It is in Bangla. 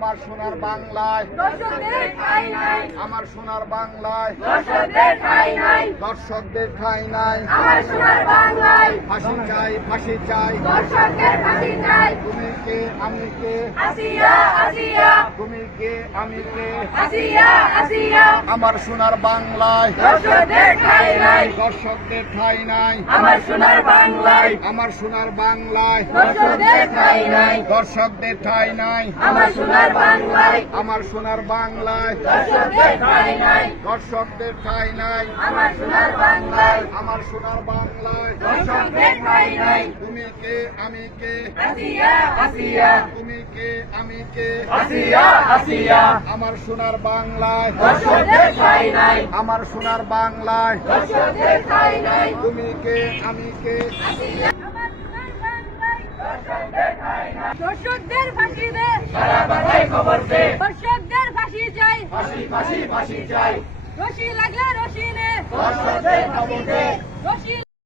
আমার সোনার বাংলায় আমার সোনার বাংলায় দর্শকদের ঠাঁই নাই ফাঁসি চাই ফাঁসি চাই তুমি কে আমি কে তুমি কে আমি কে আমার সোনার বাংলায় দর্শকদের ঠাঁই নাই আমার সোনার বাংলায় দর্শকদের ঠাঁই নাই আমার সোনার বাংলায় আমার সোনার বাংলায় দর্শকদের ঠাঁই নাই আমার সোনার বাংলায় দর্শকদের ঠাঁই নাই তুমি কে আমি কে তুমি কে আমি কে আমার সোনার বাংলায় দর্শকদের ঠাঁই নাই আমার সোনার বাংলায় দর্শকদের ঠাঁই নাই তুমি কে আমি কে দর্শকদের ফাঁসি দে সারা বাংলায় খবর দে দর্শকদের ফাঁসি চাই ফাঁসি চাই রশি লাগলে রশি নে দর্শকদের খবর দে রশি